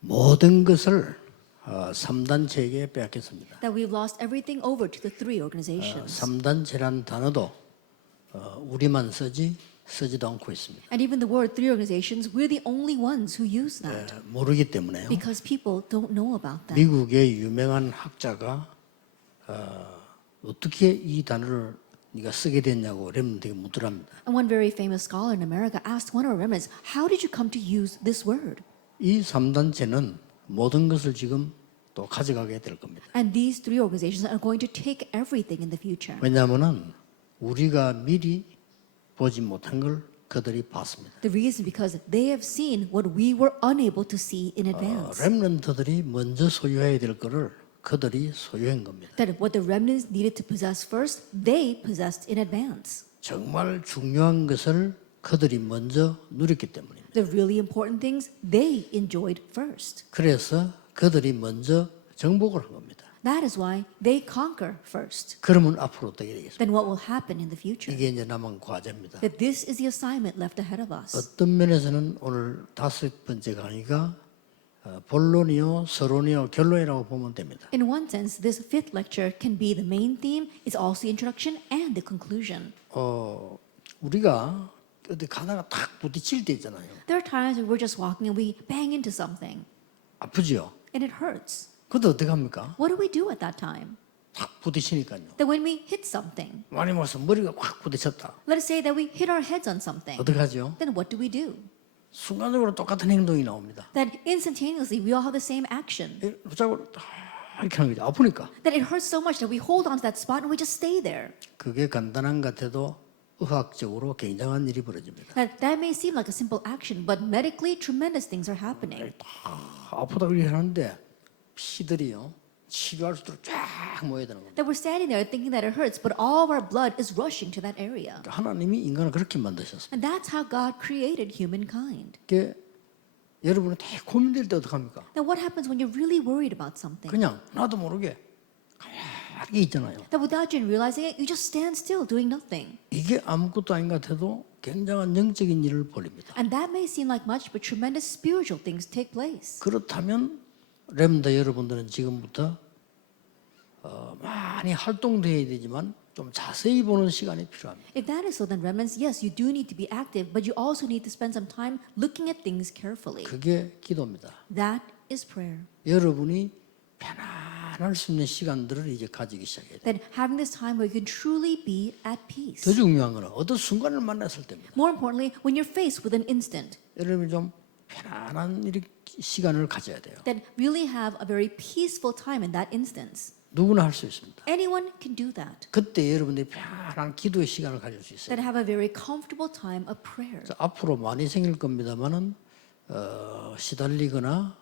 모든 것을 3단체에게 빼앗겼습니다. That we've lost everything over to the three organizations. 3단체란 단어도 우리만 쓰지도 않고 있습니다. And even the word three organizations, we're the only ones who use that. 모르기 때문에요. Because people don't know about that. 미국의 유명한 학자가 어떻게 이 단어를 네가 쓰게 됐냐고 렘넌트에게 묻더랍니다. And one very famous scholar in America asked one of our remnants, how did you come to use this word? 이 3단체는 모든 것을 지금 또 가져가게 될 겁니다. And these three organizations are going to take everything in the future. 왜냐하면 우리가 미리 보지 못한 걸 그들이 봤습니다. The reason because they have seen what we were unable to see in advance. 렘넌트들이 먼저 소유해야 될 거를 그들이 소유한 겁니다. That what the remnants needed to possess first, they possessed in advance. 정말 중요한 것을 그들이 먼저 누렸기 때문입니다. The really important things they enjoyed first. 그래서 그들이 먼저 정복을 한 겁니다. That is why they conquer first. 그러면 앞으로 어떻게 되겠습니까? Then what will happen in the future? 이게 이제 남은 과제입니다. That this is the assignment left ahead of us. 어떤 면에서는 오늘 5번째 강의가 본론이요, 서론이요, 결론이라고 보면 됩니다. In one sense, this fifth lecture can be the main theme, it's also the introduction and the conclusion. 우리가 어디 가다가 탁 부딪힐 때 있잖아요. There are times when we're just walking and we bang into something 아프지요? and it hurts. 그때 어떻게 합니까? What do we do at that time? 탁 부딪히니까요. That when we hit something, 많이 먹어서 머리가 확 부딪혔다. let us say that we hit our heads on something, 어떻게 하죠? then what do we do? 순간적으로 똑같은 행동이 나옵니다. That instantaneously we all have the same action. 붙잡고 이렇게 하는 거죠. 아프니까. That it hurts so much that we hold on to that spot and we just stay there. 그게 간단한 것 같아도 의학적으로 굉장한 일이 벌어집니다. That may seem like a simple action, but medically tremendous things are happening. 아프다 그렇게 하는데 피들이요 치료할 수 있도록 쫙 모여야 되는 겁니다. That we're standing there thinking that it hurts, but all of our blood is rushing to that area. 하나님이 인간을 그렇게 만드셨습니다. And that's how God created humankind. 그게 여러분이 되게 고민될 때 어떡합니까? Now what happens when you're really worried about something? 그냥 나도 모르게 가만히 있잖아요. That without you realizing it, you just stand still doing nothing. 이게 아무것도 아닌 것 같아도 굉장한 영적인 일을 벌입니다. And that may seem like much, but tremendous spiritual things take place. 그렇다면 렘더 여러분들은 지금부터 많이 활동돼야 되지만 좀 자세히 보는 시간이 필요합니다. If that is so, then remnants, yes, you do need to be active, but you also need to spend some time looking at things carefully. 그게 기도입니다. That is prayer. 여러분이 편안할 수 있는 시간들을 이제 가지기 시작해야 돼요. That having this time where you can truly be at peace. 더 중요한 거는 어떤 순간을 만났을 때입니다. More importantly, when you're faced with an instant, 여러분이 좀 편안한 시간을 가져야 돼요. that really have a very peaceful time in that instance. 누구나 할 수 있습니다. Anyone can do that. 그때 여러분들이 편안한 기도의 시간을 가질 수 있어요. That have a very comfortable time of prayer. 앞으로 많이 생길 겁니다만은 시달리거나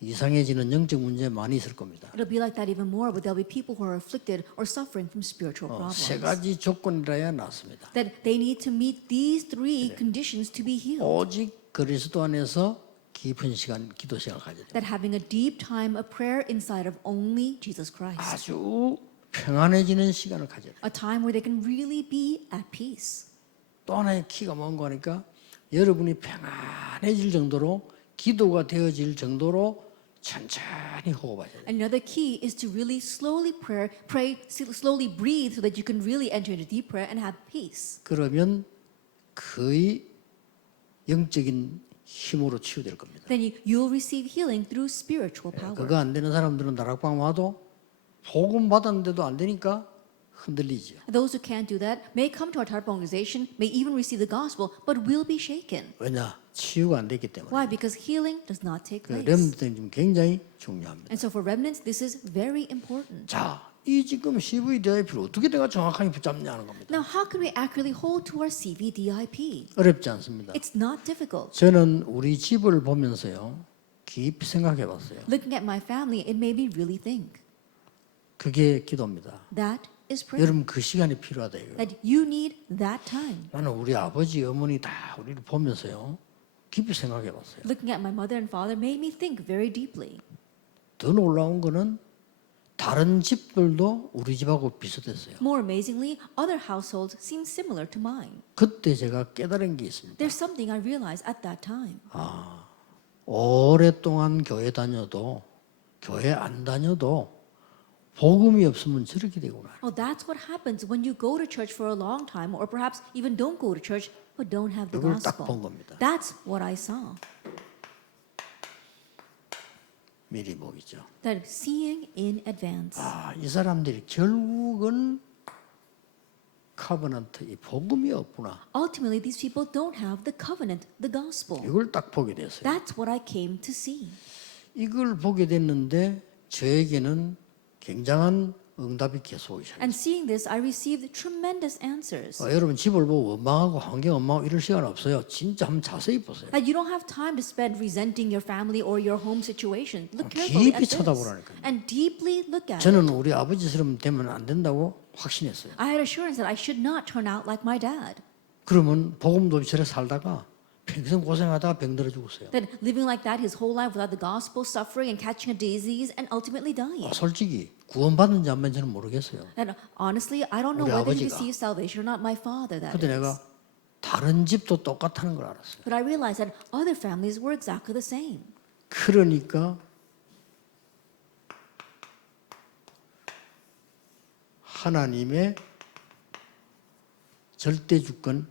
이상해지는 영적 문제 많이 있을 겁니다. It'll be like that even more, but there'll be people who are afflicted or suffering from spiritual 세 problems. 가지 조건이라야 낫습니다. That they need to meet these three conditions to be healed. 오직 그리스도 안에서 깊은 시간, 기도 시간을 가져야 돼요. That having a deep time of prayer inside of only Jesus Christ. 아주 평안해지는 시간을 가져야 돼요. A time where they can really be at peace. 또 하나의 키가 뭔가 하니까 여러분이 평안해질 정도로 기도가 되어질 정도로 천천히 호흡하셔야 돼요. And another key is to really slowly pray, slowly breathe so that you can really enter into deep prayer and have peace. 그러면 거의 영적인 힘으로 치유될 겁니다. Then you'll receive healing through spiritual power. 그거 안 되는 사람들은 다락방 와도 복음 받았는데도 안 되니까 흔들리죠. Those who can't do that may come to our type organization, may even receive the gospel, but will be shaken. 왜냐? 치유가 안 됐기 때문에. Why? Because healing does not take place. 렘넌트는 좀 굉장히 중요합니다. And so for remnants, this is very important. 자, 이 지금 CVDIP를 어떻게 내가 정확하게 붙잡냐는 겁니다. Now, how can we accurately hold to our CVDIP? 어렵지 않습니다. It's not difficult. 저는 우리 집을 보면서요, 깊이 생각해봤어요. Looking at my family, it made me really think. 그게 기도입니다. That is prayer. 여러분 그 시간이 필요하다 이거. That you need that time. 나는 우리 아버지, 어머니 다 우리를 보면서요, 깊이 생각해봤어요. Looking at my mother and father made me think very deeply. 더 놀라운 거는 다른 집들도 우리 집하고 비슷했어요. More amazingly, other households seem similar to mine. 그때 제가 깨달은 게 있습니다. There's something I realized at that time. 오랫동안 교회 다녀도 교회 안 다녀도 복음이 없으면 저렇게 되구나. Oh, that's what happens when you go to church for a long time, or perhaps even don't go to church but don't have the 이걸 딱 본 gospel. 겁니다. That's what I saw. 미리 보이죠. That seeing in advance. 아, 이 사람들이 결국은 커버넌트 이 복음이 없구나. Ultimately, these people don't have the covenant, the gospel. 이걸 딱 보게 됐어요. That's what I came to see. 이걸 보게 됐는데 저에게는 굉장한 응답이 계속 오기 시작했어요. And seeing this, I received tremendous answers. 여러분 집을 보고 원망하고 환경 원망하고 이럴 시간 없어요. 진짜 한번 자세히 보세요. That you don't have time to spend resenting your family or your home situation. Look carefully 깊이 at this. 쳐다보라니까요. And deeply look at it. 저는 우리 아버지처럼 되면 안 된다고 확신했어요. I had assurance that I should not turn out like my dad. 그러면 복음도 없이 저래 살다가 평생 고생하다가 병들어 죽었어요. That living like that his whole life without the gospel, suffering and catching a disease and ultimately dying. 솔직히 구원받는지 안 받는지는 모르겠어요. And honestly, I don't know 우리 whether he 아버지가. received salvation or not. My father, that 근데 is. 내가 다른 집도 똑같다는 걸 알았어요. But I realized that other families were exactly the same. 그러니까 하나님의 절대 주권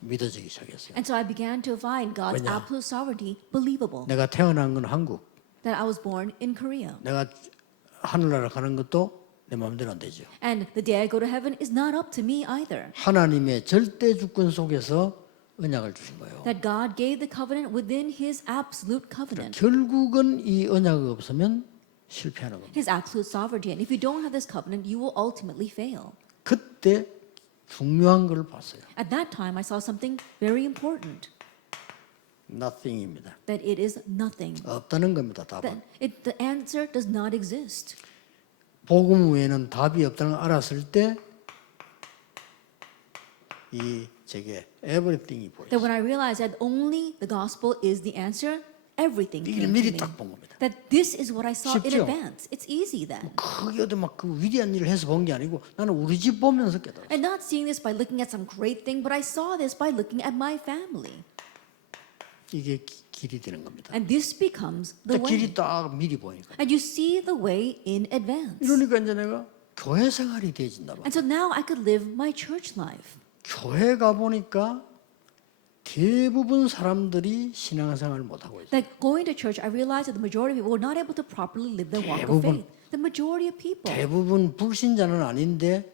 믿어지기 시작했어요. And so I began to find God's 왜냐? absolute sovereignty believable. 내가 태어난 건 한국, That I was born in Korea. 내가 하늘나라 가는 것도 내 마음대로 안 되죠. And the day I go to heaven is not up to me either. 하나님의 절대 주권 속에서 언약을 주신 거예요. That God gave the covenant within His absolute covenant, 결국은 이 언약이 없으면 실패하는 겁니다. His absolute sovereignty. And if you don't have this covenant, you will ultimately fail. 그때 중요한 걸 봤어요. At that time, I saw something very important. Nothing입니다. That it is nothing. 없다는 겁니다. 답은. That the answer does not exist. 복음 외에는 답이 없다는 걸 알았을 때 이 제게 everything이 보여요. That when I realized that only the gospel is the answer, everything 이걸 came to 미리 me. 딱 본 겁니다. That this is what I saw in 쉽죠? advance. It's easy then. 크게 어디 막 그 위대한 일을 해서 본 게 아니고 나는 우리 집 보면서 깨달았어요. And not seeing this by looking at some great thing, but I saw this by looking at my family. 이게 길이 되는 겁니다. And this becomes the 딱 way. 길이 딱 미리 보니까. And you see the way in advance. 이러니까 이제 내가 교회 생활이 되어진다 봐. And so now I could live my church life. 교회 가 보니까 대부분 사람들이 신앙생활을 못 하고 있어요. That going to church, I realized that the majority of people were not able to properly live their walk of 대부분. faith. The majority of people. 대부분 불신자는 아닌데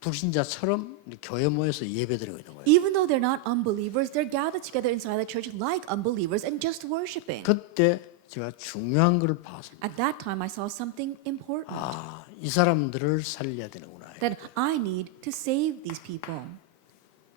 불신자처럼 교회 모여서 예배드리고 있는 거예요. Even though they're not unbelievers, they're gathered together inside the church like unbelievers and just worshiping. 그때 제가 중요한 걸 봤습니다. At that time, I saw something important. 아, 이 사람들을 살려야 되는구나. That I need to save these people.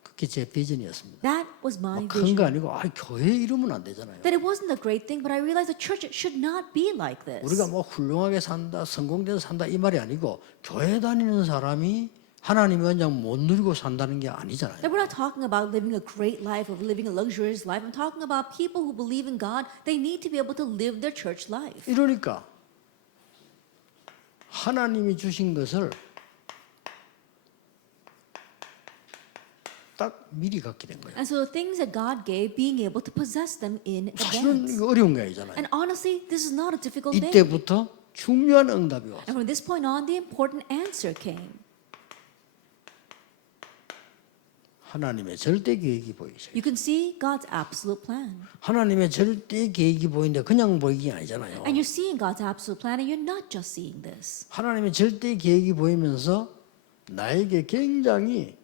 그게 제 비전이었습니다. That was my 큰 vision. 거 아니고 아, 교회 이러면 안 되잖아요. That it wasn't a great thing, but I realized the church should not be like this. 우리가 뭐 훌륭하게 산다, 성공돼서 산다 이 말이 아니고 교회 다니는 사람이 하나님의 언약 못 누리고 산다는 게 아니잖아요. That we're not talking about living a great life or living a luxurious life. I'm talking about people who believe in God. They need to be able to live their church life. 이러니까 하나님이 주신 것을 딱 미리 갖게 된 거예요. And so the things that God gave, being able to possess them in 사실은 advance. 이거 어려운 게 아니잖아요. And honestly, this is not a difficult thing. 이때부터 중요한 응답이 왔어요. And from this point on, the important answer came. 하나님의 절대 계획이 보이기 시작해요. You can see God's absolute plan. 하나님의 절대 계획이 보이는데 그냥 보이기 아니잖아요. And you're seeing God's absolute plan, and you're not just seeing this. 하나님의 절대 계획이 보이면서 나에게 굉장히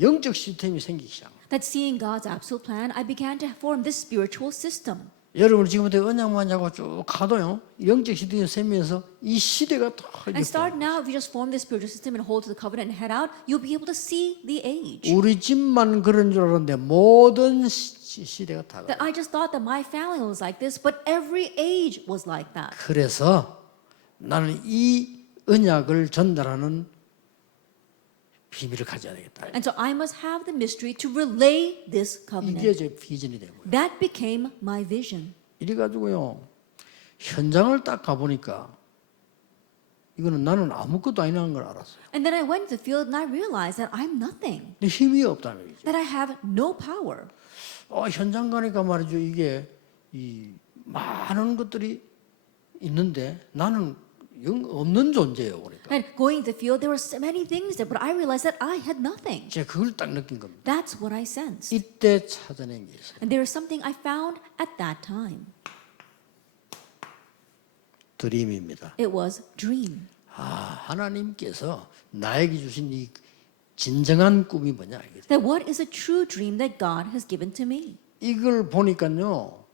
영적 시스템이 생기기 시작합니다. That seeing God's absolute plan, I began to form this spiritual system. 여러분 지금부터 언약만 잡고 쭉 가도요. 영적 시스템이 생기면서 이 시대가 다 And start now, if you just form this spiritual system and hold to the covenant and head out, you'll be able to see the age. 우리 집만 그런 줄 알았는데 모든 시대가 다 That I just thought that my family was like this, but every age was like that. 그래서 나는 이 언약을 전달하는 비밀을 가져야 되겠다. And so I must have the mystery to relay this 이게 covenant. 제 비전이 된 거예요. That became my vision. 이래가지고요 현장을 딱 가보니까 이거는 나는 아무것도 아니라는 걸 알았어요. And then I went to the field and I realized that I'm nothing, 내 힘이 없다는 얘기죠. that I have no power. 현장 가니까 말이죠. 이게 이 많은 것들이 있는데 나는 없는 존재예요. 그러니까 And going to the field, there were so many things there, but I realized that I had nothing. 제가 그걸 딱 느낀 겁니다. That's what I sensed. 이때 찾아낸 게 있어요. And there was something I found at that time. 드림입니다. It was dream. 하나님께서 나에게 주신 이 진정한 꿈이 뭐냐 이거죠. That what is a true dream that God has given to me? 이걸 보니까요.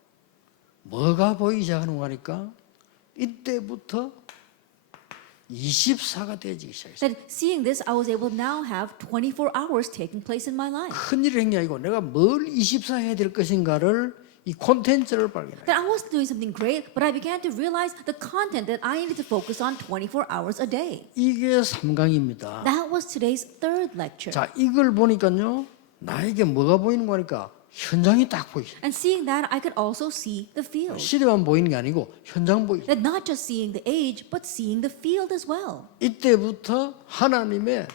뭐가 보이기 시작하는 거 하니까 이때부터 24가 되어지기 시작했어요. That seeing this, I was able to now have 24 hours taking place in my life. 큰일을 한 게 아니고 내가 뭘 24 해야 될 것인가를 이 콘텐츠를 발견해요. That I wasn't doing something great, but I began to realize the content that I needed to focus on 24 hours a day. 이게 3강입니다. That was today's third lecture. 자, 이걸 보니까요. 나에게 뭐가 보이는 거니까 현장이 딱 보이죠. And seeing that, I could also see the field. 시대만 보이는 게 아니고 현장 보이죠. That not just seeing the age, but seeing the field as well. 이때부터 하나님의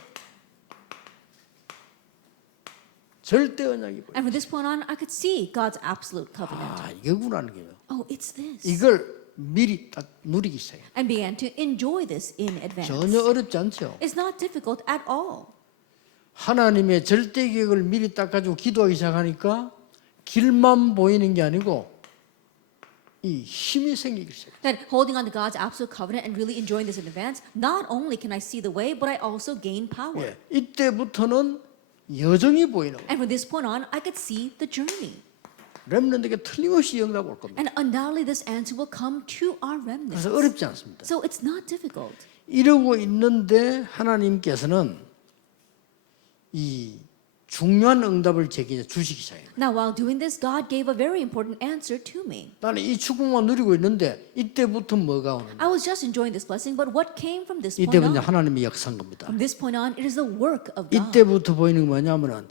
절대 언약이 보여요. And from this point on, I could see God's absolute covenant. 이거구나는 게요. Oh, it's this. 이걸 미리 딱 누리기 시작해요. And began to enjoy this in advance. 전혀 어렵지 않죠. It's not difficult at all. 하나님의 절대 계획을 미리 딱 가지고 기도하기 시작하니까 길만 보이는 게 아니고 이 힘이 생기기 시작해요. That holding on to God's absolute covenant and really enjoying this in advance, not only can I see the way, but I also gain power. 예, 이때부터는 여정이 보이는 거예요. And from this point on, I could see the journey. 렘넌트에게 틀림없이 응답 올 겁니다. And undoubtedly, this answer will come to our remnants. 그래서 어렵지 않습니다. So it's not difficult. 이러고 있는데 하나님께서는 이 중요한 응답을 제게 주시기 시작해요. Now, while doing this, God gave a very important answer to me. 나는 이 축복만 누리고 있는데 이때부터 뭐가 오는 거예요? I was just enjoying this blessing, but what came from this point 이때부터 on? 하나님의 역사인 겁니다. From this point on, it is the work of God. 이때부터 보이는 게 뭐냐면은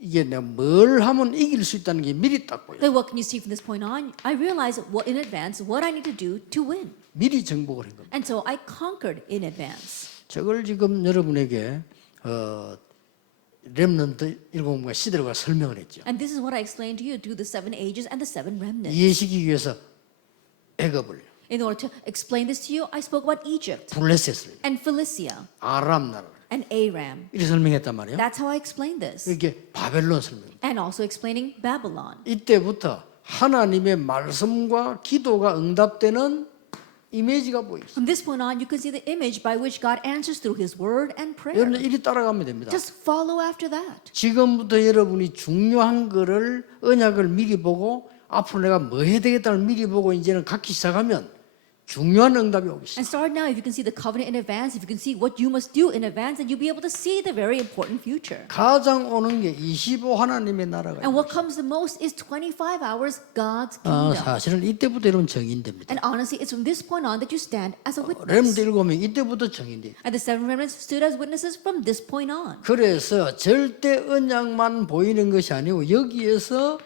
이게 내가 뭘 하면 이길 수 있다는 게 미리 딱 보여요. Then what can you see from this point on? I realized what in advance what I need to do to win. 미리 정복을 한 겁니다. And so I conquered in advance. 저걸 지금 여러분에게 렘넌트 일곱과 시대로가 설명을 했죠. And this is what I explained to you through the 7 ages and the 7 remnants. 이해시키기 위해서 애굽을, In order to explain this to you, I spoke about Egypt 블레셋을, and Philistia 아람 나라를 and Aram. 이렇게 설명했단 말이에요. That's how I explained this. 이게 바벨론 설명. And also explaining Babylon. 이때부터 하나님의 말씀과 기도가 응답되는 이미지가 보이죠. From this point on, you can see the image by which God answers through His Word and prayer. 여러분 이리 따라가면 됩니다. Just follow after that. 지금부터 여러분이 중요한 거를 언약을 미리 보고 앞으로 내가 뭐 해야 되겠다를 미리 보고 이제는 갖기 시작하면 중요한 응답이 오기 시작. And start now if you can see the covenant in advance, if you can see what you must do in advance, then you'll be able to see the very important future. 가장 오는 게 25 하나님의 나라가 And what comes the most is 25 hours God's 있어요. kingdom. 사실은 이때부터 여러분 정인됩니다. And honestly, it's from this point on that you stand as a 렘드 witness. 일곱명 이때부터 정인돼. And the 7 remnants stood as witnesses from this point on. 그래서 절대 언약만 보이는 것이 아니고 여기에서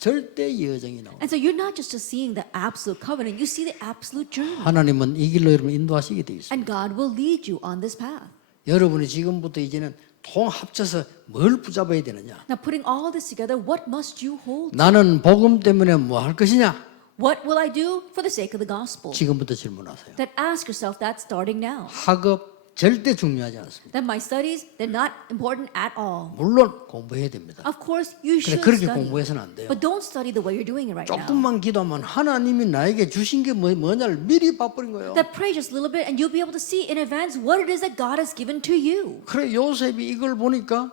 절대 여정이 나옵니다. And so you're not just seeing the absolute covenant, you see the absolute journey. 하나님은 이 길로 여러분 인도하시게 되어 있습니다. And God will lead you on this path. 여러분이 지금부터 이제는 통 합쳐서 뭘 붙잡아야 되느냐? Now, putting all this together, what must you hold? 나는 복음 때문에 뭐 할 것이냐? What will I do for the sake of the gospel? 지금부터 질문하세요. That ask yourself that starting now. 학업 절대 중요하지 않습니다. That my studies, they're not important at all. 물론 공부해야 됩니다. Of course, you 그래 should 그렇게 study. 공부해서는 안 돼요. But don't study the way you're doing it right now. 조금만 기도하면 하나님이 나에게 주신 게 뭐냐를 미리 봐버린 거예요. That pray just a little bit and you'll be able to see in advance what it is that God has given to you. 그래 요셉이 이걸 보니까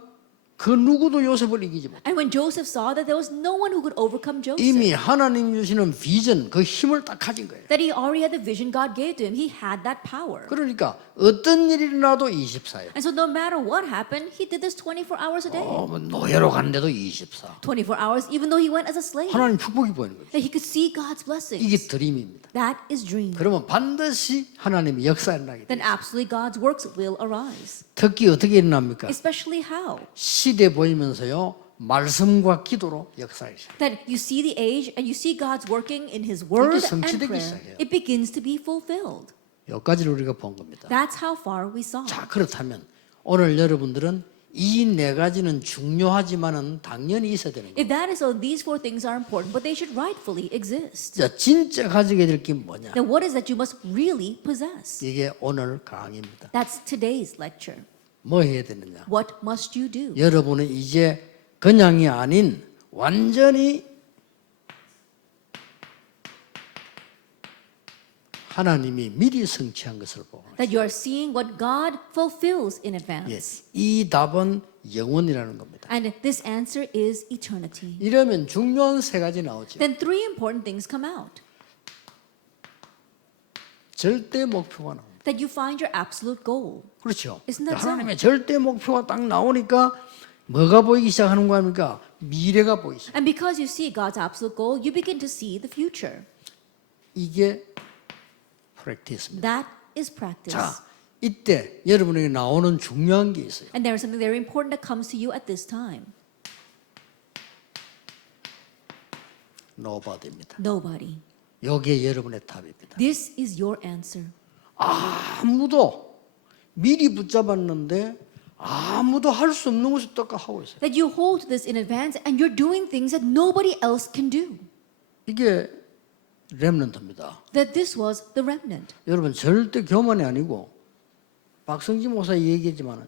그 누구도 요셉을 이기지 못. And when Joseph saw that there was no one who could overcome Joseph, 이미 하나님 주시는 비전 그 힘을 딱 가진 거예요. that he already had the vision God gave to him, he had that power. 그러니까 어떤 일이 일어나도 24예요. And so no matter what happened, he did this 24 hours a day. 뭐 노예로 갔는데도 24. 24 hours, even though he went as a slave. 하나님 축복이 보이는 거예요. That he could see God's blessings. 이게 드림입니다. That is dream. 그러면 반드시 하나님의 역사에 나게 돼요. Then absolutely God's works will arise. 특히 어떻게 일어납니까? Especially how? 시대 보이면서요 말씀과 기도로 역사하시죠. That you see the age and you see God's working in His Word and 성취되기 prayer. 시작해요. It begins to be fulfilled. 여기까지를 우리가 본 겁니다. That's how far we saw. 자, 그렇다면 오늘 여러분들은 이 네 가지는 중요하지만은 당연히 있어야 되는 거예요. If that is so, these four things are important, but they should rightfully exist. 자, 진짜 가지게 될 게 뭐냐? Now, what is that you must really possess? 이게 오늘 강의입니다. That's today's lecture. 뭐 해야 되느냐? What must you do? 여러분은 이제 그냥이 아닌 완전히 하나님이 미리 성취한 것을 보고 That you are seeing what God fulfills in 예, advance. 이 답은 영원이라는 겁니다. And this answer is eternity. 이러면 중요한 세 가지 나오죠. Then three important things come out. 절대 목표가 나옵니다. That you find your absolute goal. 그렇죠. Isn't that so? 하나님의 절대 목표가 딱 나오니까 뭐가 보이기 시작하는 거 아닙니까? 미래가 보이기 시작. And because you see God's absolute goal, you begin to see the future. 이게 프랙티스입니다. That is practice. 자, 이때 여러분에게 나오는 중요한 게 있어요. And there is something very important that comes to you at this time. 노바디입니다. Nobody. 여기에 여러분의 답입니다. This is your answer. 아무도 미리 붙잡았는데 아무도 할 수 없는 것을 또 하고 있어요. That you hold this in advance and you're doing things that nobody else can do. 이게 렘넌트입니다. That this was the remnant. 여러분 절대 교만이 아니고 박성지 목사 얘기했지만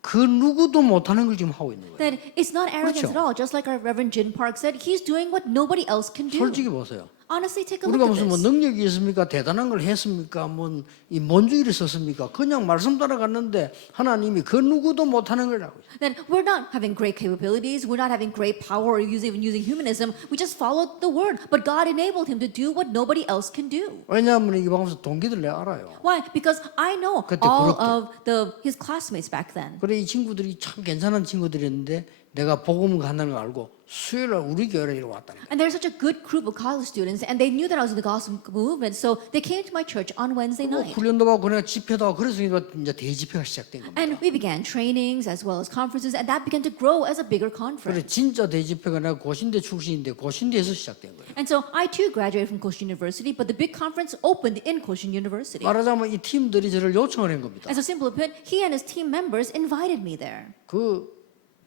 그 누구도 못하는 걸 지금 하고 있는 거예요. That it's not arrogance 그렇죠. at all. Just like our Reverend Jin Park said, he's doing what nobody else can do. 솔직히 보세요. Honestly, take a 우리가 look at 무슨 뭐 this. 능력이 있습니까? 대단한 걸 했습니까? 뭐이 뭔주일이 썼습니까? 그냥 말씀 따라갔는데 하나님이 그 누구도 못하는 걸 하고 있어요. That we're not having great capabilities, we're not having great power or even using humanism. We just followed the word. But God enabled him to do what nobody else can do. 왜냐하면 이게 보면서 동기들 내가 알아요. Why? Because I know 그때 all 부럽게. of his classmates back then. 그래 이 친구들이 참 괜찮은 친구들이었는데 내가 복음 간다는 걸 알고 수요일날 우리 교회로 이리 왔다니까. And there's such a good group of college students, and they knew that I was in the gospel movement, so they came to my church on Wednesday night. 훈련도 받고 그냥 집회도 하고 그래서 이제 대집회가 시작된 겁니다. And we began trainings as well as conferences, and that began to grow as a bigger conference. 그래 진짜 대집회가 내가 고신대 출신인데 고신대에서 시작된 거예요. And so I too graduated from Koshin University, but the big conference opened in Koshin University. 말하자면 이 팀들이 저를 요청을 한 겁니다. And so simply put, he and his team members invited me there.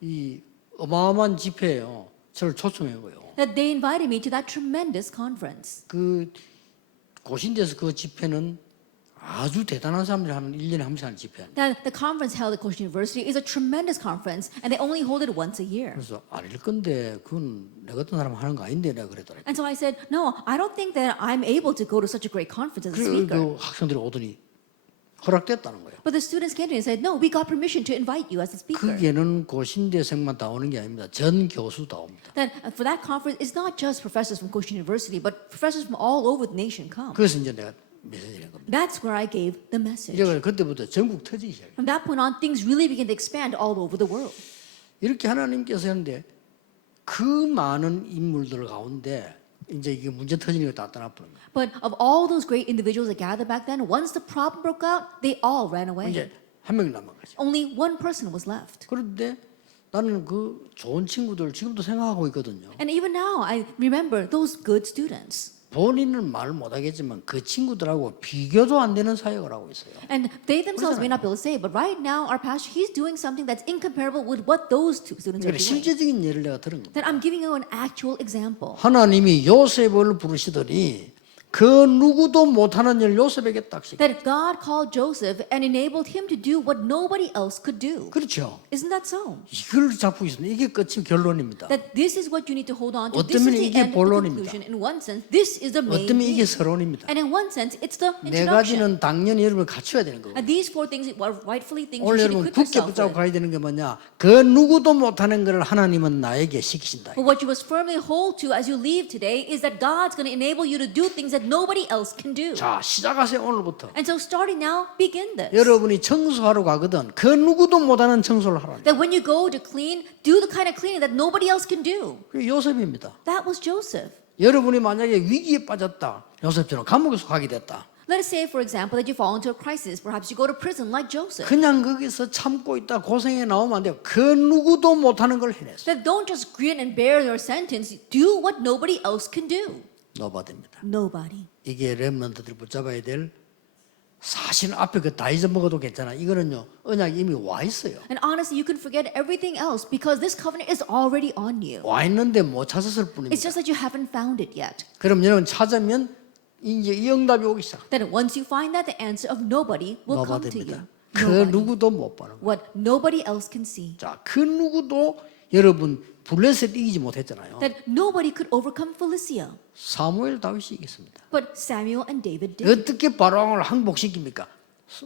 이 어마어마한 집회예요. 저를 초청한 거예요. That they invited me to that tremendous conference. 그 고신대에서 그 집회는 아주 대단한 사람들이 하는 1년에 한 번씩 하는 집회입니다. Now, the conference held at Koshin University is a tremendous conference, and they only hold it once a year. 그래서 아닐 건데 그건 내 같은 사람 하는 거 아닌데 내가 그랬더라고요. And so I said, no, I don't think that I'm able to go to such a great conference as a speaker. 그 학생들이 오더니 허락됐다는 거예요. But the students came to me and said, no, we got permission to invite you as a speaker. 그게는 고신대생만 다 오는 게 아닙니다. 전 교수 다 옵니다. That for that conference, it's not just professors from Koshin University, but professors from all over the nation come. 그래서 이제 내가 메시지를 한 겁니다. That's where I gave the message. 이래가 그때부터 전국 터지기 시작해요. From that point on, things really began to expand all over the world. 이렇게 하나님께서 했는데 그 많은 인물들 가운데 이제 이게 문제 터지니까 다 떠나버린 거예요. But of all those great individuals that gathered back then, once the problem broke out, they all ran away. 이제 한 명이 남은 거죠. Only one person was left. 그런데 나는 그 좋은 친구들 지금도 생각하고 있거든요. And even now, I remember those good students. 본인은 말 못하겠지만 그 친구들하고 비교도 안 되는 사역을 하고 있어요. And they themselves may not be able to say, but right now, our pastor, he's doing something that's incomparable with what those two students are 그러니까 doing. 실제적인 예를 내가 들은 겁니다. That I'm giving you an actual example. 하나님이 요셉을 부르시더니 그 누구도 못하는 일 요셉에게 딱 시켜. That God called Joseph and enabled him to do what nobody else could do. 그렇죠. Isn't that so? 이걸 잡고 있습니다. 이게 끝이 결론입니다. That this is what you need to hold on to. 어떤 This is 면에 the 이게 end of the 본론입니다. conclusion. In one sense, this is the main 어떤 면에 이게 thing. 서론입니다. And in one sense, it's the 네 introduction. 가지는 당연히 여러분 갖춰야 되는 거고. And these four things are rightfully things you 오늘 should 여러분 equip 굳게 yourself 붙잡고 with. 가야 되는 게 뭐냐? 그 누구도 못하는 것을 하나님은 나에게 시키신다. But what you must firmly hold to as you leave today is that God's going to enable you to do things that nobody else can do. 자, 시작하세요 오늘부터. And so starting now, begin this. 여러분이 청소하러 가거든 그 누구도 못하는 청소를 하라. That when you go to clean, do the kind of cleaning that nobody else can do. 그게 요셉입니다. That was Joseph. 여러분이 만약에 위기에 빠졌다. 요셉처럼 감옥에서 가게 됐다. Let us say, for example, that you fall into a crisis. Perhaps you go to prison like Joseph. 그냥 거기서 참고 있다 고생해 나오면 안 돼요. 그 누구도 못하는 걸 해냈어요. That don't just grin and bear your sentence. Do what nobody else can do. 노바됩니다. Nobody. 이게 렘넌트들이 붙잡아야 될 사실 앞에 그 다 잊어먹어도 괜찮아. 이거는요 언약이 이미 와 있어요. And honestly, you can forget everything else because this covenant is already on you. 와 있는데 못 찾았을 It's 뿐입니다. just that you haven't found it yet. 그럼 여러분 찾으면 이제 이 응답이 오기 시작. That once you find that, the answer of nobody will come to you. 노바됩니다. 그 Nobody. 누구도 못 보는 거예요. What nobody else can see. 자, 그 누구도 여러분 블레셋 이기지 못했잖아요. That nobody could overcome Philistia. 사무엘 다윗이 이겼습니다. But Samuel and David did. 어떻게 바로왕을 항복시킵니까?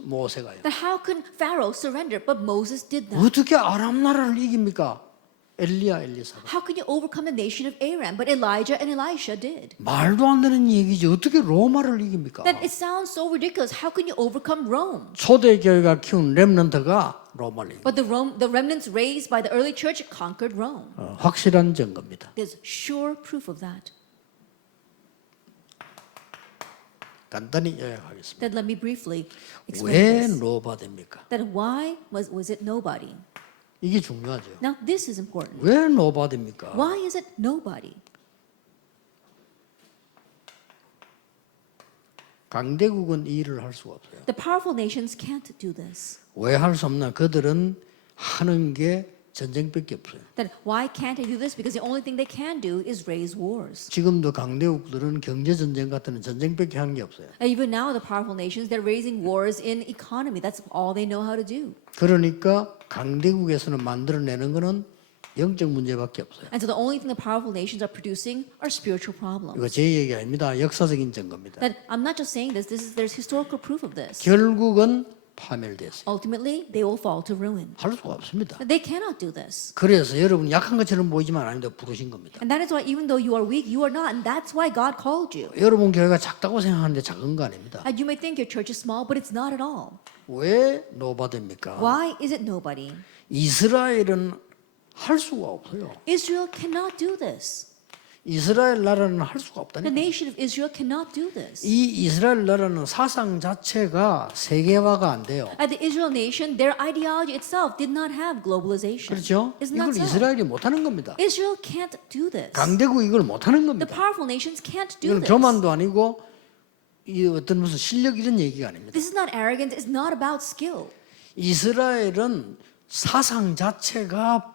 모세가요. That how can Pharaoh surrender? But Moses did that. 어떻게 아람 나라를 이깁니까? 엘리야 엘리사가. How can you overcome the nation of Aram? But Elijah and Elisha did. 말도 안 되는 얘기지. 어떻게 로마를 이깁니까? That it sounds so ridiculous. How can you overcome Rome? 초대교회가 키운 렘넌트가 로마를 이깁니다. But the remnants raised by the early church conquered Rome. 확실한 증거입니다. There's sure proof of that. 간단히 요약하겠습니다. That let me briefly explain 왜 this. 노바됩니까? That why was it nobody? 이게 중요하죠. Now this is important. 왜 노바됩니까? Why is it nobody? 강대국은 이 일을 할 수가 없어요. The powerful nations can't do this. 왜 할 수 없나? 그들은 하는 게 전쟁밖에 없어요. That why can't they do this? Because the only thing they can do is raise wars. 지금도 강대국들은 경제 전쟁 같은 전쟁밖에 하는 게 없어요. Even now, the powerful nations, they're raising wars in economy. That's all they know how to do. 그러니까 강대국에서는 만들어내는 거는 영적 문제밖에 없어요. And so the only thing the powerful nations are producing are spiritual problems. 이거 제 얘기 아닙니다. 역사적인 증거입니다. That I'm not just saying this. There's historical proof of this. 결국은 파멸됐어요. Ultimately, they will fall to ruin. 할 수가 없습니다. But they cannot do this. 그래서 여러분 약한 것처럼 보이지만 아닌데 부르신 겁니다. And that is why even though you are weak, you are not. And that's why God called you. 여러분 교회가 작다고 생각하는데 작은 거 아닙니다. And you may think your church is small, but it's not at all. 왜 노바됩니까? Why is it nobody? 이스라엘은 할 수가 없어요. Israel cannot do this. 이스라엘 나라는 할 수가 The 없다니까. nation of Israel cannot do this. 이 이스라엘 나라는 사상 자체가 세계화가 안 돼요. At the Israel nation, their ideology itself did not have globalization. 그렇죠? Isn't 이걸 that so? 이스라엘이 못하는 겁니다. Israel can't do this. 강대국 이걸 못하는 The 겁니다. powerful nations can't do 이건 this. 교만도 아니고 이 어떤 무슨 실력 이런 얘기가 아닙니다. This is not arrogance. It's not about skill. 이스라엘은 사상 자체가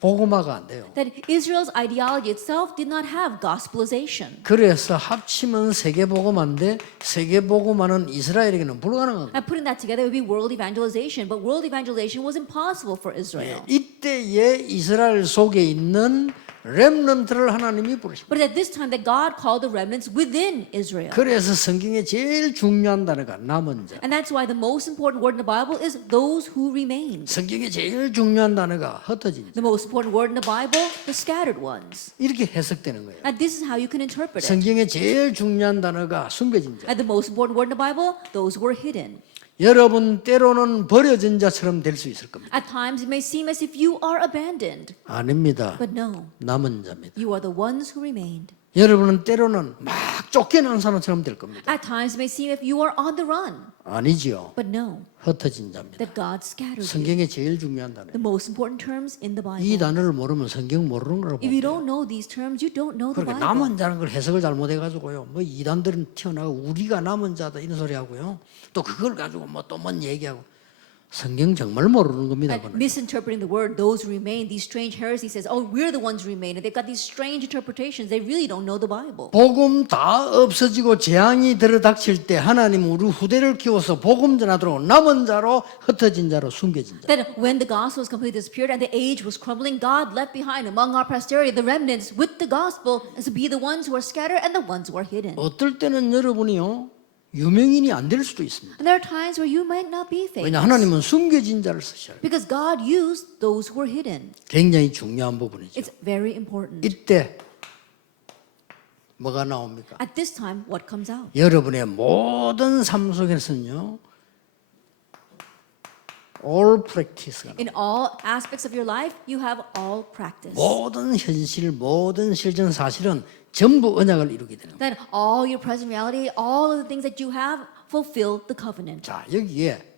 복음화가 안 돼요. That Israel's ideology itself did not have gospelization. 그래서 합치면 세계복음화인데 세계복음화는 이스라엘에게는 불가능한 거예요. And putting that together would be world evangelization, but world evangelization was impossible for Israel. 이때에 이스라엘 속에 있는 렘넌트를 하나님이 부르십니다. But at this time that God called the remnants within Israel. 그래서 성경에 제일 중요한 단어가 남은 자. And that's why the most important word in the Bible is those who remain. 성경에 제일 중요한 단어가 흩어진 자. The most important word in the Bible, the scattered ones. 이렇게 해석되는 거예요. And this is how you can interpret it. 성경에 제일 중요한 단어가 숨겨진 자. And the most important word in the Bible, those who are hidden. 여러분 때로는 버려진 자처럼 될 수 있을 겁니다. At times it may seem as if you are abandoned, 아닙니다. but no, 남은 자입니다. you are the ones who remained. 여러분은 때로는 막 쫓겨난 사람처럼 될 겁니다. At times it may seem if you are on the run, 아니지요. but no, 흩어진 자입니다. that God scattered you. 성경에 제일 중요한 단어예요. The most important terms in the 이 Bible. 단어를 모르면 성경 모르는 거라고 If you 봅니다. don't know these terms, you don't know the 그러니까 Bible. 남은 자는 걸 해석을 잘못해가지고요. 뭐 이단들은 튀어나고 우리가 남은 자다 이런 소리 하고요. 또 그걸 가지고 뭐 또 뭔 얘기하고 성경 정말 모르는 겁니다. And 그거는. misinterpreting the word, those who remain, these strange heresies says, oh, we're the ones who remain. And they've got these strange interpretations. They really don't know the Bible. 복음 다 없어지고 재앙이 들어닥칠 때 하나님 우리 후대를 키워서 복음 전하도록 남은 자로 흩어진 자로 숨겨진 자. That when the gospel was completely disappeared and the age was crumbling, God left behind among our posterity the remnants with the gospel as to be the ones who are scattered and the ones who are hidden. 어떨 때는 여러분이요 유명인이 안 될 수도 있습니다. And there are times where you might not be 왜냐 famous. 하나님은 숨겨진 자를 쓰셔요. Because God used those who were hidden. 굉장히 중요한 부분이죠. It's very important. 이때 뭐가 나옵니까? At this time, what comes out? 여러분의 모든 삶 속에서는요 all practice가 In all aspects of your life, you have all practice. 모든 현실, 모든 실전 사실은 전부 언약을 이루게 되는 거예요. That all your present reality, all of the things that you have, fulfill the covenant. 자, 여기에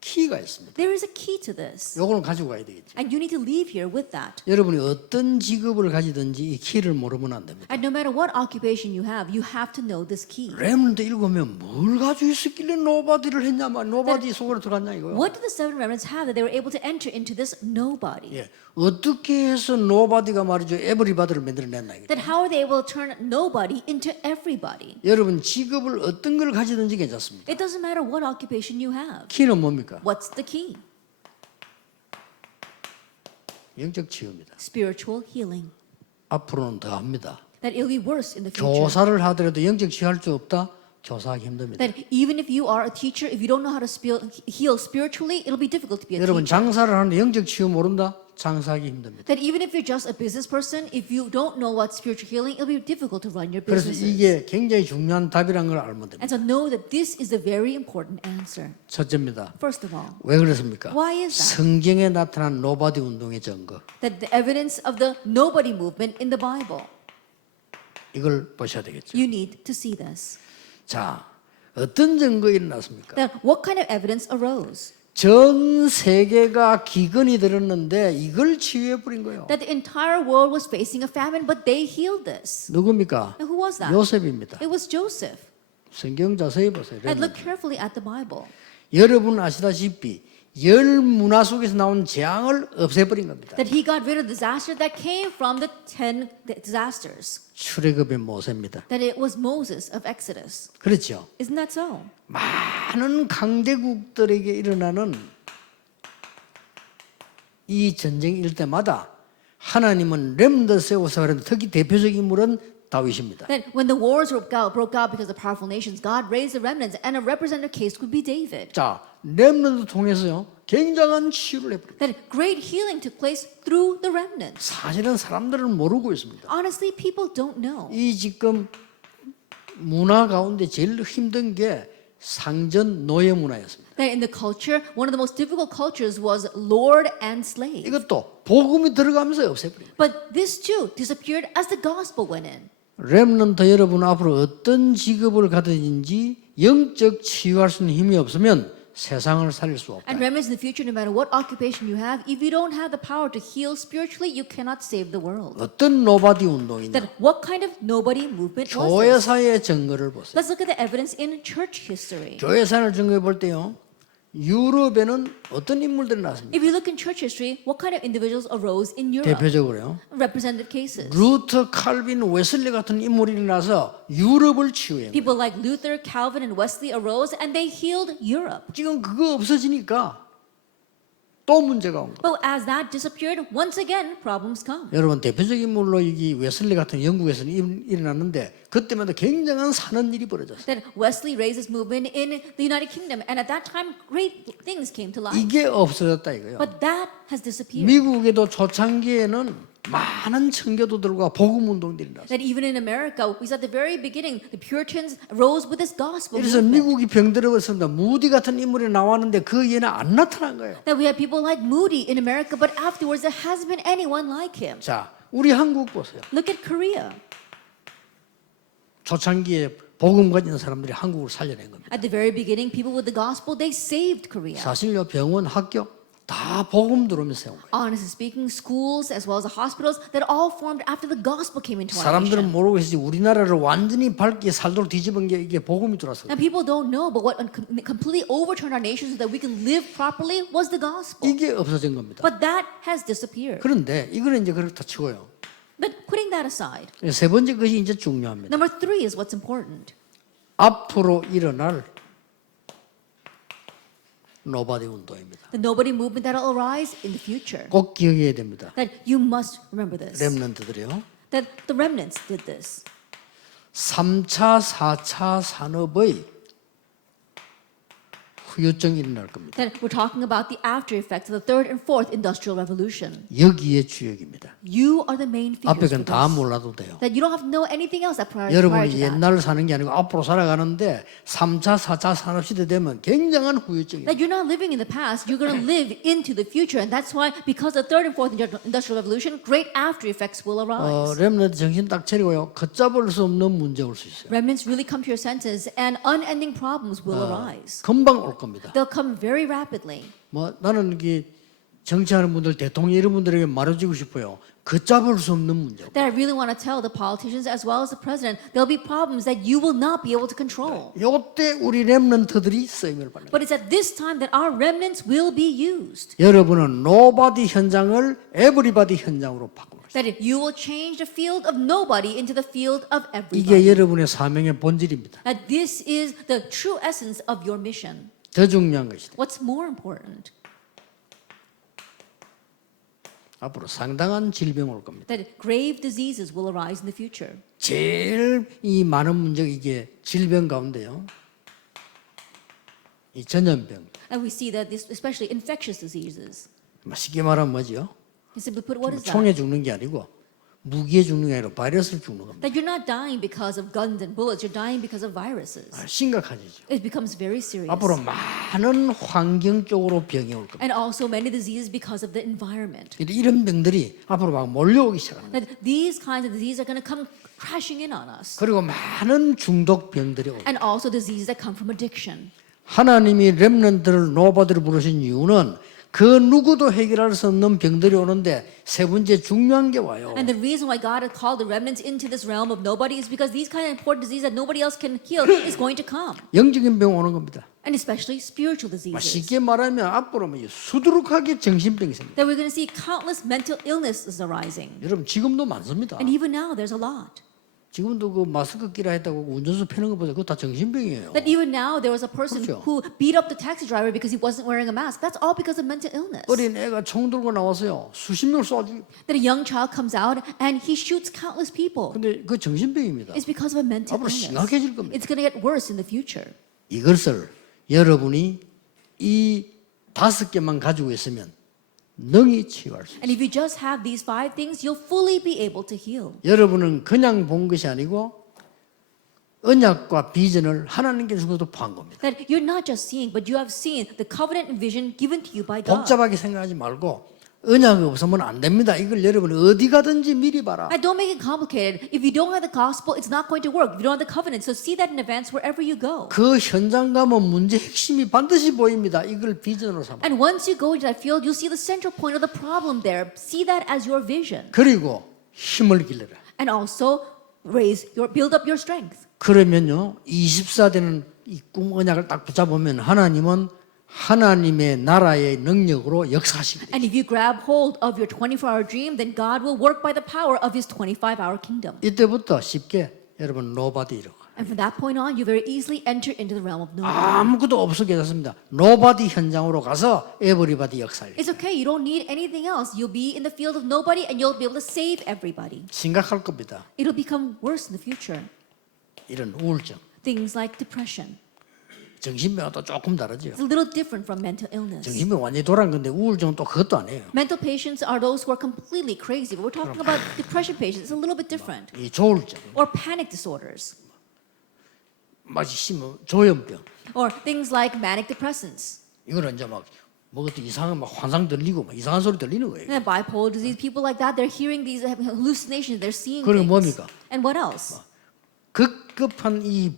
키가 있습니다. There is a key to this. 요거는 가지고 가야 되겠죠. And you need to leave here with that. 여러분이 어떤 직업을 가지든지 이 키를 모르면 안 됩니다. And no matter what occupation you have to know this key. 렘넌트 읽으면 뭘 가지고 있었길래 노바디를 했냐만 노바디 속으로 들어갔냐 이거요. What did the seven remnants have that they were able to enter into this nobody? 예, 어떻게 해서 노바디가 말이죠 에브리바디를 만들어냈나 이거. That how are they able to turn nobody into everybody? 여러분 직업을 어떤 걸 가지든지 괜찮습니다. It doesn't matter what occupation you have. 키는 뭡니까? What's the key? 영적 치유입니다. Spiritual healing. 앞으로는 더 합니다. That it'll be worse in the future. 교사를 하더라도 영적 치유할 수 없다? 교사하기 힘듭니다. That even if you are a teacher, if you don't know how to heal spiritually, it'll be difficult to be a 여러분 teacher. 장사를 하는데 영적 치유 모른다? 장사하기 힘듭니다. That even if you're just a business person, if you don't know what spiritual healing, it'll be difficult to run your 그래서 businesses. 이게 굉장히 중요한 답이라는 걸 알면 됩니다. And so know that this is a very important answer. 첫째입니다. First of all, 왜 그렇습니까? Why is that? 성경에 나타난 노바디 운동의 증거 that the evidence of the nobody movement in the Bible, 이걸 보셔야 되겠죠. you need to see this. 자, 어떤 증거 일어났습니까? That what kind of evidence arose? 전 세계가 기근이 들었는데 이걸 치유해 버린 거예요. That the entire world was facing a famine, but they healed this. 누굽니까? And who was that? 요셉입니다. It was Joseph. 성경 자세히 보세요. And look carefully at the Bible. 여러분 아시다시피 열 문화 속에서 나온 재앙을 없애버린 겁니다. That he got rid of the disaster that came from the 10 disasters. 출애굽의 모세입니다. That it was Moses of Exodus. 그렇죠. Isn't that so? 많은 강대국들에게 일어나는 이 전쟁일 때마다 하나님은 렘더 세워서 하는데 특히 대표적인 인물은 다윗입니다. That when the wars broke out because of powerful nations, God raised the remnants, and a representative case could be David. 자, 렘넌트 통해서요 굉장한 치유를 해버립니다. That great healing took place through the remnants. 사실은 사람들은 모르고 있습니다. Honestly, people don't know. 이 지금 문화 가운데 제일 힘든 게 상전 노예 문화였습니다. That in the culture, one of the most difficult cultures was lord and slave. 이것도 복음이 들어가면서 없애버려요. But this too disappeared as the gospel went in. 렘넌트 여러분 앞으로 어떤 직업을 가든지 영적 치유할 수 있는 힘이 없으면 세상을 살릴 수 없다. And remnants in the future, no matter what occupation you have, if you don't have the power to heal spiritually, you cannot save the world. 어떤 노바디 운동이냐? That what kind of nobody movement was this? 교회사의 증거를 보세요. Let's look at the evidence in church history. 교회사를 증거해 볼 때요. 유럽에는 어떤 인물들이 나왔습니까? If you look in church history, what kind of individuals arose in Europe? 대표적으로요. Representative cases. 루터, 칼빈, 웨슬리 같은 인물이 일어나서 유럽을 치유해요. People like Luther, Calvin, and Wesley arose and they healed Europe. 지금 그거 없어지니까 또 문제가 온 거예요. But as that disappeared, once again, problems come. 여러분 대표적인 인물로 이 웨슬리 같은 영국에서는 일어났는데 그때마다 굉장한 사는 일이 벌어졌어요. That Wesley raised this movement in the United Kingdom, and at that time, great things came to light. 이게 없어졌다 이거예요. But that has disappeared. 미국에도 초창기에는 많은 청교도들과 복음 운동들이 나왔어요. That even in America, we saw at the very beginning, the Puritans rose with this gospel 그래서 movement. 미국이 병들어버렸습니다. 무디 같은 인물이 나왔는데 그 얘는 안 나타난 거예요. That we had people like Moody in America, but afterwards there hasn't been anyone like him. 자, 우리 한국 보세요. Look at Korea. 초창기에 복음 가진 사람들이 한국을 살려낸 겁니다. At the very beginning, people with the gospel, they saved Korea. 사실요 병원, 학교 다 복음 들어오면서 세운 거예요. Honestly speaking, schools as well as the hospitals that all formed after the gospel came into our 사람들은 nation. 모르고 있지 우리나라를 완전히 밝게 살도록 뒤집은 게 이게 복음이 들어왔어요. Now people don't know, but what completely overturned our nation so that we can live properly was the gospel. 이게 없어진 겁니다. But that has disappeared. 그런데 이거는 이제 그렇다 치고요. But putting that aside, 세 번째 것이 이제 중요합니다. number 3 is what's important. 앞으로 일어날 노바디 운동입니다. The nobody movement that will arise in the future. 꼭 기억해야 됩니다. That you must remember this. 렘넌트들이요. That the remnants did this. 3차, 4차 산업의 후유증이 일어날 겁니다. That we're talking about the after effects of the third and fourth industrial revolution. 여기에 주역입니다. You are the main figures 앞에 for 건 다 this. 몰라도 돼요. That you don't have to know anything else that prior to 여러분이 that. 옛날 사는 게 아니고 앞으로 살아가는데 3차, 4차 산업시대 되면 굉장한 후유증이에요. That you're not living in the past, you're going to live into the future. And that's why, because of the third and fourth industrial revolution, great after effects will arise. 렘넌트 정신 딱 차리고요. 걷잡을 수 없는 문제 올 수 있어요. Remnants really come to your senses, and unending problems will arise. 금방 올 겁니다. They'll come very rapidly. 뭐 나는 이게 정치하는 분들, 대통령 이런 분들에게 말해주고 싶어요. 걷잡을 수 없는 문제. That I really want to tell the politicians as well as the president, there'll be problems that you will not be able to control. 요때 우리 렘넌트들이 쓰임을 받는 거예요. But it's at this time that our remnants will be used. 여러분은 노바디 현장을 에브리바디 현장으로 바꾸는 거예요. That if you will change the field of nobody into the field of 이게 everybody. 여러분의 사명의 본질입니다. That this is the true essence of your mission. 더 중요한 것이다. What's more important? 앞으로 상당한 질병 올 겁니다. That grave diseases will arise in the future. 제일 이 많은 문제가 이게 질병 가운데요. 이 전염병. And we see that this, especially infectious diseases. 쉽게 말하면 뭐죠? Simply put, what is that? 총에 죽는 게 아니고 무기에 죽는 게 아니라 바이러스를 죽는 겁니다. That you're not dying because of guns and bullets, you're dying because of viruses. 심각하죠. It becomes very serious. 앞으로 많은 환경적으로 병이 올 겁니다. And also many diseases because of the environment. 이런 병들이 앞으로 막 몰려오기 시작합니다. That these kinds of diseases are going to come crashing in on us. 그리고 많은 중독 병들이 옵니다. And also diseases that come from addiction. 하나님이 렘넌트를 노바디를 부르신 이유는 그 누구도 해결할 수 없는 병들이 오는데 세 번째 중요한 게 와요. And the reason why God has called the remnants into this realm of nobody is because these kind of important diseases that nobody else can heal is going to come. 영적인 병 오는 겁니다. And especially spiritual diseases. 쉽게 말하면 앞으로 뭐 수두룩하게 정신병이 생깁니다. That we're going to see countless mental illnesses arising. 여러분 지금도 많습니다. And even now there's a lot. 지금도 그 마스크 끼라 했다고 운전수 패는 거 보세요. 그거 다 정신병이에요. That even now there was a person 그렇죠. who beat up the taxi driver because he wasn't wearing a mask. That's all because of mental illness. 어린 애가 총 들고 나와서요. 수십 명을 쏴주고. That a young child comes out and he shoots countless people. 근데 그 정신병입니다. It's because of a mental 앞으로 illness. 심각해질 겁니다. It's going to get worse in the future. 이것을 여러분이 이 5개만 가지고 있으면 능히 치유할 수 있어요. And if you just have these 5 things, you'll fully be able to heal. 여러분은 그냥 본 것이 아니고 언약과 비전을 하나님께 주고도 판 겁니다. That you're not just seeing, but you have seen the covenant and vision given to you by God. 복잡하게 생각하지 말고 언약이 없으면 안 됩니다. 이걸 여러분 어디 가든지 미리 봐라. And don't make it complicated. If you don't have the gospel, it's not going to work. If you don't have the covenant, so see that in advance wherever you go. 그 현장 가면 문제 핵심이 반드시 보입니다. 이걸 비전으로 삼아. And once you go into that field, you'll see the central point of the problem there. See that as your vision. 그리고 힘을 길러라. And also build up your strength. 그러면요 24대는 이 꿈 언약을 딱 붙잡으면 하나님은 하나님의 나라의 능력으로 역사하시게 돼요. And if you grab hold of your 24-hour dream, then God will work by the power of His 25-hour kingdom. 이때부터 쉽게 여러분 노바디로 And from that point on, you very easily enter into the realm of nobody. 아무것도 없어게 됐습니다. 노바디 현장으로 가서 에브리바디 역사를. It's okay. You don't need anything else. You'll be in the field of nobody, and you'll be able to save everybody. 심각할 겁니다. It'll become worse in the future. 이런 우울증, Things like depression. 정신병은 또 조금 다르죠. It's a little different from mental illness. 정신병 완전히 돌아간 건데 우울증은 또 그것도 아니에요. Mental patients are those who are completely crazy, but we're talking about depression patients. It's a little bit different. 이 조울증, Or panic disorders. 마치 심한 조현병, Or things like manic depressants. 이거는 이제 막 뭐것도 이상한 막 환상 들리고 막 이상한 소리 들리는 거예요. And bipolar disease, people like that, they're hearing these hallucinations, they're seeing 그리고 things. 뭡니까? And what else? 급급한 이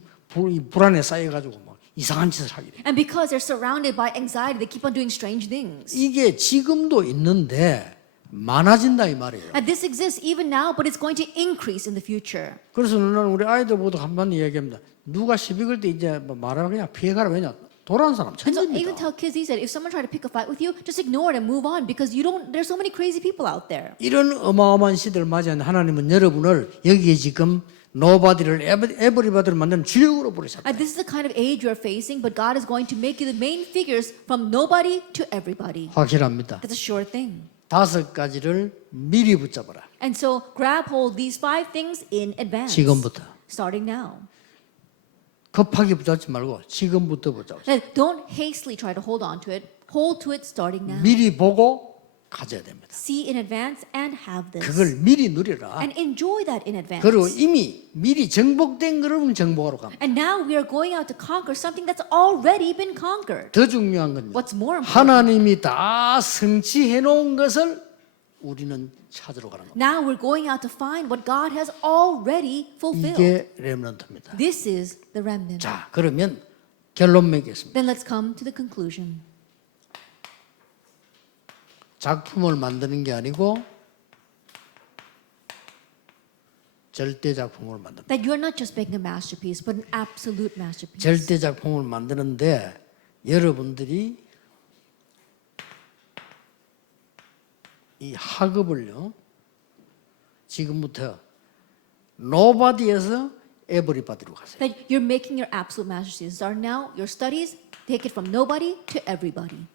불안에 쌓여가지고 막 이상한 짓을 하게 돼요. And because they're surrounded by anxiety, they keep on doing strange things. 이게 지금도 있는데 많아진다 이 말이에요. And this exists even now, but it's going to increase in the future. 그래서 나는 우리 아이들 모두 한번 이야기합니다. 누가 시비 걸 때 이제 말하면 그냥 피해가라. 왜냐? 돌아온 사람 And so even 천재입니다. tell kids these days, if someone try to pick a fight with you, just ignore it and move on because you don't. There's so many crazy people out there. 이런 어마어마한 시대를 맞이한 하나님은 여러분을 여기에 지금 노바디를 에브리바디를 만드는 주역으로 부르셨다. And this is the kind of age you're facing, but God is going to make you the main figures from nobody to everybody. 확실합니다. That's a sure thing. 5가지를 미리 붙잡아라. And so grab hold these 5 things in advance. 지금부터. Starting now. 급하게 붙잡지 말고 지금부터 붙잡으세요. And don't hastily try to hold on to it. Hold to it starting now. 미리 보고 가져야 됩니다. See in advance and have this. 그걸 미리 누리라. And enjoy that in advance. 그리고 이미 미리 정복된 거를 정복하러 갑니다. And now we are going out to conquer something that's already been conquered. 더 중요한 건 What's more important? 하나님이 다 성취해 놓은 것을 우리는 찾으러 가는 겁니다. Now we're going out to find what God has already fulfilled. 이게 렘넌트입니다. This is the remnant. 자, 그러면 결론 맺겠습니다. Then let's come to the conclusion. 작품을 만드는 게 아니고 절대 작품을 만듭니다. That you're not just making a masterpiece, but an absolute masterpiece. 절대 작품을 만드는데 여러분들이 이 학업을요 지금부터 nobody에서 everybody로 가세요. That you're making your absolute masterpiece. Start now, your studies, take it from nobody to everybody.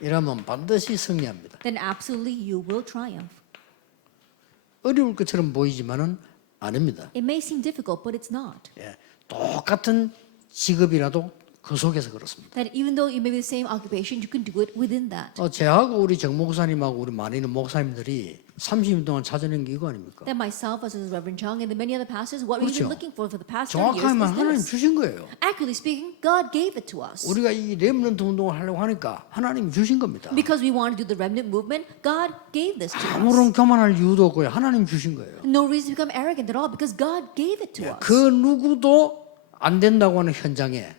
이러면 반드시 승리합니다. Then absolutely you will triumph. 어려울 것처럼 보이지만은 아닙니다. It may seem difficult, but it's not. 예, 똑같은 직업이라도 그 속에서 그렇습니다. That even though you may be the same occupation, you can do it within that. 저하고 우리 정 목사님하고 우리 많이 있는 목사님들이 30년 동안 찾아낸 게 이거 아닙니까? That myself, as Reverend Chung, and the many other pastors, what we've 그렇죠. been looking for the past 30 정확하게 years 말하면 is 하나님 this. 주신 거예요. Accurately speaking, God gave it to us. 우리가 이 렘넌트 운동을 하려고 하니까 하나님이 주신 겁니다. Because we want to do the remnant movement, God gave this to us. 아무런 교만할 이유도 없고요. 하나님 주신 거예요. No reason to become arrogant at all because God gave it to us. 그 누구도 안 된다고 하는 현장에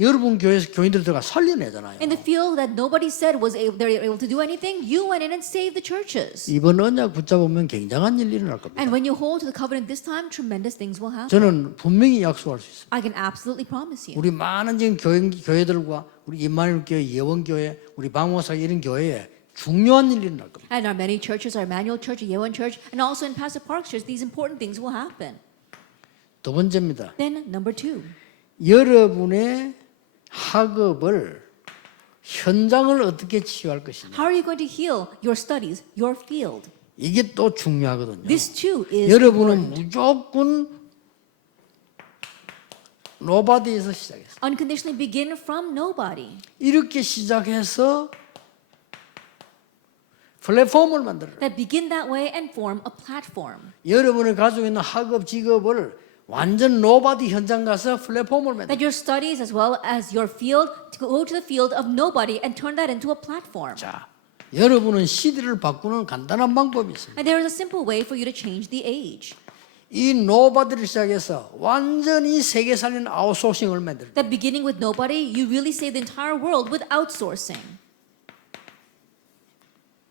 여러분 교회에서 교인들 들어가 살려내잖아요. In the field that nobody said was able, they're able to do anything, you went in and saved the churches. 이번 언약 붙잡으면 굉장한 일이 일어날 겁니다. And when you hold to the covenant this time, tremendous things will happen. 저는 분명히 약속할 수 있습니다. I can absolutely promise you. 우리 많은 지금 교회들과 우리 임마누엘 교회, 예원교회, 우리 방목사 이런 교회에 중요한 일이 일어날 겁니다. And our many churches, our Emmanuel Church, Yewan Church, and also in Pastor Park's church, these important things will happen. 두 번째입니다. Then number 2, 여러분의 학업을 현장을 어떻게 치유할 것이냐. how are you going to heal your studies, your field? 이게 또 중요하거든요. This too is 여러분은 important. 무조건 노바디에서 시작했어요. Unconditionally begin from nobody. 이렇게 시작해서 플랫폼을 만들어요. That begin that way and form a platform. 여러분이 가지고 있는 학업, 직업을 완전 노바디 현장 가서 플랫폼을 만들어요. That your studies as well as your field, to go to the field of nobody and turn that into a platform. 자, 여러분은 시대를 바꾸는 간단한 방법이 있습니다. And there is a simple way for you to change the age. 이 노바디를 시작해서 완전히 세계 살리는 아웃소싱을 만들어요. That beginning with nobody, you really save the entire world with outsourcing.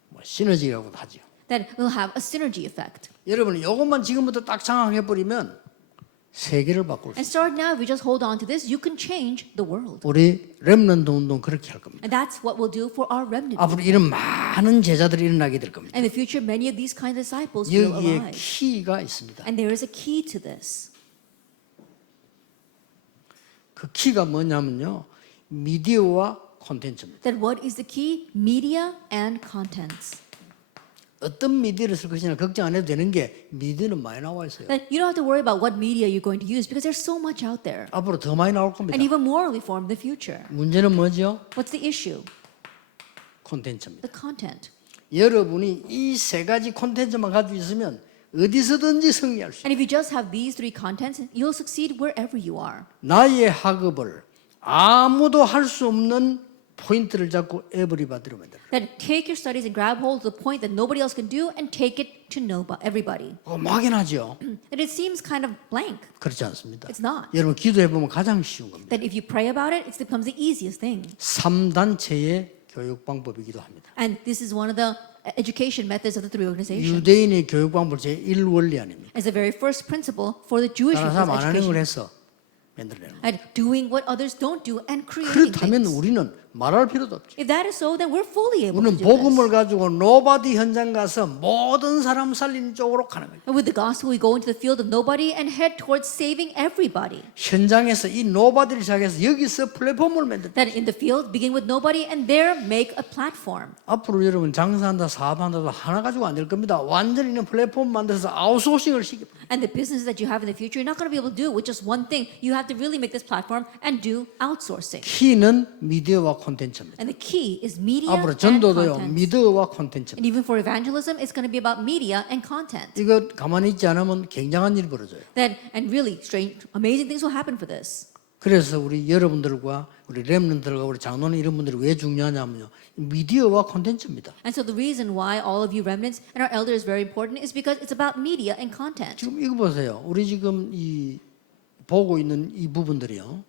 뭐 시너지라고도 하죠. That will have a synergy effect. 여러분 이것만 지금부터 딱 장악해 버리면 세계를 바꿀 수 And 있어요. start now, if you just hold on to this, you can change the world. 우리 렘넌트 운동 그렇게 할 겁니다. And that's what we'll do for our remnant. 앞으로 이런 많은 제자들이 일어나게 될 겁니다. In the future, many of these kinds of disciples will 여기에 arise. 키가 있습니다. And there is a key to this. 그 키가 뭐냐면요. 미디어와 콘텐츠입니다. That what is the key? Media and contents. 어떤 미디어를 쓸 것이냐 걱정 안 해도 되는 게 미디어는 많이 나와 있어요. That you don't have to worry about what media you're going to use because there's so much out there. 앞으로 더 많이 나올 겁니다. And even more will be formed in the future. 문제는 뭐죠? What's the issue? 콘텐츠입니다. The content. 여러분이 이 세 가지 콘텐츠만 가지고 있으면 어디서든지 승리할 수 있어요. And if you just have these 3 contents, you'll succeed wherever you are. 나의 학업을 아무도 할 수 없는 포인트를 잡고 에브리바디로 만들어요. That take your studies and grab hold of the point that nobody else can do and take it to everybody. 막연하죠. That it seems kind of blank. 그렇지 않습니다. It's not. 여러분 기도해 보면 가장 쉬운 겁니다. That if you pray about it, it becomes the easiest thing. 3단체의 교육 방법이기도 합니다. And this is one of the education methods of the 3 organizations. 유대인의 교육 방법 제1원리 아닙니까? It's the very first principle for the Jewish 다른 people's 사람 안 하는 걸 education. 해서 만들어내는 거예요. And doing what others don't do and creating 그렇다면 things. 우리는 말할 필요도 없죠. If that is so, then we're fully able 우리는 to do this. 복음을 가지고 노바디 현장 가서 모든 사람 살리는 쪽으로 가는 거예요. And with the gospel, we go into the field of nobody and head towards saving everybody. 현장에서 이 노바디를 시작해서 여기서 플랫폼을 만들. That in the field, begin with nobody and there make a platform. 앞으로 여러분 장사한다 사업한다도 하나 가지고 안 될 겁니다. 완전히 있는 플랫폼 만들어서 아웃소싱을 시킵니다. And the businesses that you have in the future, you're not going to be able to do it with just one thing. You have to really make this platform and do outsourcing. 키는 미디어와 콘텐츠입니다. And the key is media 앞으로 and 전도도요, content. 미디어와 콘텐츠입니다. And even for evangelism, it's going to be about media and content. 이거 가만히 있지 않으면 굉장한 일이 벌어져요. And really strange, amazing things will happen for this. 그래서 우리 여러분들과 우리 렘넌트들과 우리 장로는 이런 분들이 왜 중요하냐면요, 미디어와 콘텐츠입니다. And so the reason why all of you remnants and our elders is very important is because it's about media and content. 지금 이거 보세요. 우리 지금 이 보고 있는 이 부분들이요,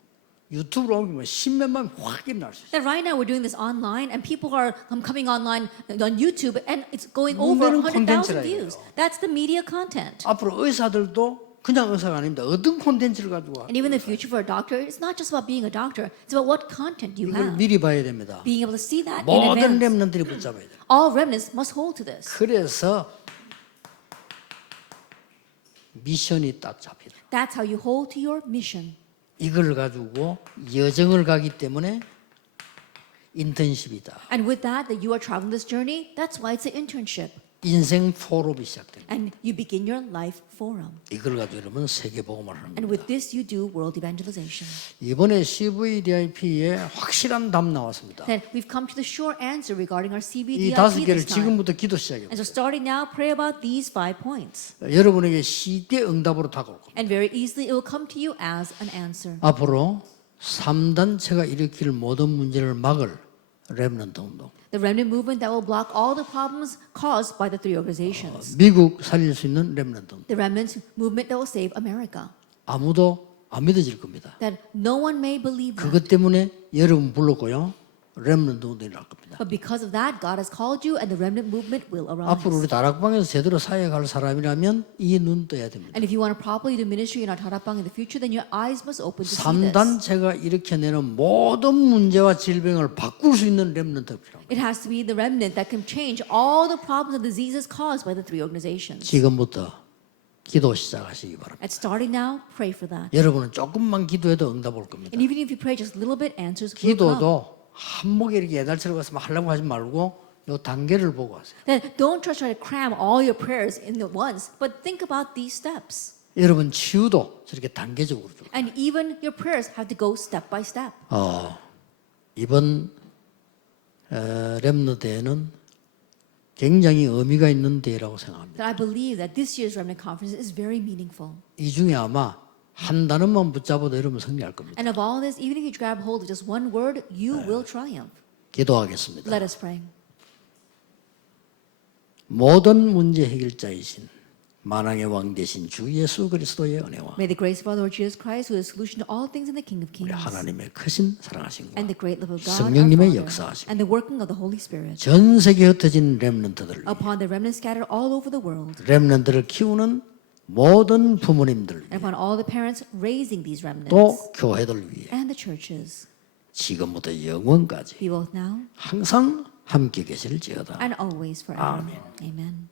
유튜브로 옮기면 십몇만 확 일어날 수 있어요. That right now we're doing this online and people are coming online on YouTube and it's going over 문제는 100,000 콘텐츠라 views. 이거예요. That's the media content. 앞으로 의사들도 그냥 의사가 아닙니다. 어떤 콘텐츠를 가지고 And even the future for a doctor, it's not just about being a doctor. It's about what content you 이걸 have. 미리 봐야 됩니다. Being able to see that in 모든 advance. 렘넌트들이 붙잡아야 돼요. All remnants must hold to this. 그래서 미션이 딱 잡히더라고요. That's how you hold to your mission. 이걸 가지고 여정을 가기 때문에 인턴십이다. And with that you are traveling this journey, that's why it's an internship. 인생 포럼이 시작됩니다. And you begin your life forum. 이걸 가지고 여러분 세계 복음을 하는 And 겁니다. with this you do world evangelization. 이번에 CVDIP에 확실한 답 나왔습니다. Then we've come to the sure answer regarding our 이 다섯 CBDIP 개를 this time. 지금부터 기도 시작해요. And so starting now, pray about these 5 points. 여러분에게 쉽게 응답으로 다가올 겁니다. And very easily it will come to you as an answer. 앞으로 3단체가 일으킬 모든 문제를 막을 렘넌트 운동. The remnant movement that will block all the problems caused by the 3 organizations. 미국 살릴 수 있는 렘넌트 운동. The remnant movement that will save America. 아무도 안 믿어질 겁니다. That no one may believe that. 그것 때문에 여러분 불렀고요. 렘넌트 운동이 날 겁니다. But because of that, God has called you and the remnant movement will arise. 앞으로 우리 다락방에서 제대로 사역할 사람이라면 이 눈 떠야 됩니다. And if you want to properly do ministry in our Tarapang in the future, then your eyes must open to see this. 3단체가 일으켜내는 모든 문제와 질병을 바꿀 수 있는 렘넌트가 필요합니다. It has to be the remnant that can change all the problems and diseases caused by the 3 organizations. 지금부터 기도 시작하시기 바랍니다. And starting now, pray for that. 여러분은 조금만 기도해도 응답 올 겁니다. And even if you pray just a little bit, answers will come. 기도도 한목에 이렇게 예달처럼 가서 하려고 하지 말고 요 단계를 보고 하세요. Then don't just try to cram all your prayers in at once, but think about these steps. 여러분 치유도 저렇게 단계적으로 좀. And even your prayers have to go step by step. 이번 렘너대회는 굉장히 의미가 있는 대회라고 생각합니다. That I believe that this year's remnant conference is very meaningful. 이 중에 아마 한 단어만 붙잡아도 여러분 승리할 겁니다. And of all this, even if you grab hold of just one word, you will triumph. 기도하겠습니다. Let us pray. 모든 문제 해결자이신 만왕의 왕 되신 주 예수 그리스도의 은혜와 May the grace of our Lord Jesus Christ, who is the solution to all things in the King of 우리 Kings, 하나님의 크신 사랑하신 and 것 the great love of God, our 성령님의 Father, 역사하심 and the working of the Holy Spirit, 전 세계에 흩어진 렘넌트들 upon the remnants scattered all over the world, 렘넌트를 키우는 모든 부모님들 and upon all the parents raising these remnants, 또 교회들 위해 and the churches, 지금부터 영원까지 be both now 항상 함께 계실지어다. and always forever. 아멘. Amen.